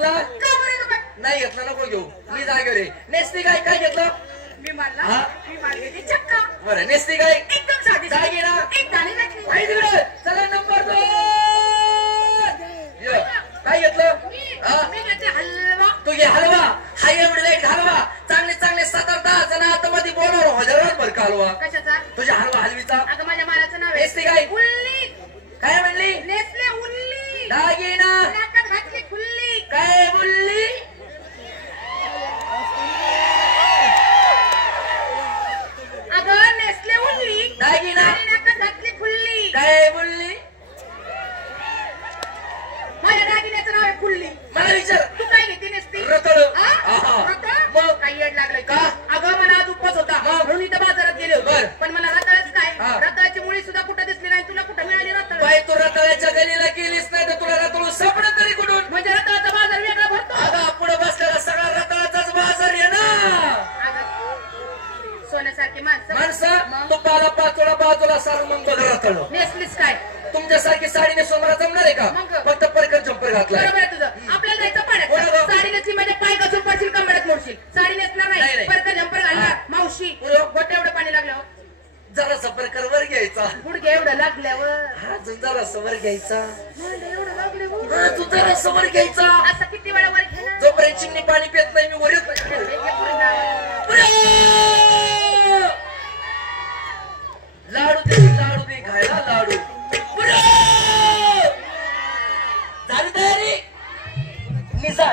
घेतला नाही घेतला नको घेऊ मी जागेवर आहे नेसती गाय काय घेतलं मी मारला मी मारली चक्का बरं नेसती गाय एकदम साधी जागी ना एक दाणे घातली माहिती तिकडे चला नंबर 2 काय घेतलं मी घेतले हलवा तू घे हलवा हाय एवढी हलवा चांगले चांगले 7-10 जण आतमध्ये बोलवलं हजारात भर का हलवा कशाचा तुझ्या हलवा हलवीचा अगं माझ्या माराचं नाव नेसती गाय उल्ली काय म्हणली नेसले उल्ली दागिना नाकात घातली खुल्ली काय बोलली अगं नेसले उल्ली दागिना नाकात घातली खुल्ली काय बोलली माझ्या दागिन्याचं नाव आहे खुल्ली मला विचार तू काय घेते नेसती रतळ मग काही येड लागलंय का अगं मला आज उपवास होता म्हणून इथं बाजारात गेले होते पण मला रताळच काय रताळची मुळी सुद्धा कुठं दिसली नाही तुला कुठं मिळाली रताळ बाई तू रताळ्याच्या गलीला गेलीस नाही तर तुला रताळू सापडत तरी कुठून म्हणजे रताळाचा बाजार वेगळा भरतो अगं पुढे बसलेला सगळा रताळाचाच बाजार आहे ना सोन्यासारखी माणसं तू पाला पाचोळा बाजूला सार मग बघ रताळ नेसलीस काय तुमच्यासारखी साडी नेसून मला जमणार आहे का फक्त परकर जम्पर घातलाय बरोबर आहे तुझं आपल्याला जायचं पाण्यात साडी नेसली म्हणजे पाय घासून पडशील कमरात मोडशील साडी नेसणार नाही परकर जम्पर घालणार मावशी गोटे एवढं पाणी लागल्यावर जरासा परकर वर घ्यायचा गुडघे एवढं लागल्यावर हा तू जरासा वर घ्यायचा एवढं लागल्यावर तू जरासा वर घ्यायचा असं किती वेळा वर घ्यायला जोपर्यंत चिमणी पाणी पित नाही मी वर येत लाडू दे खायला लाडू झाली तयारी निजा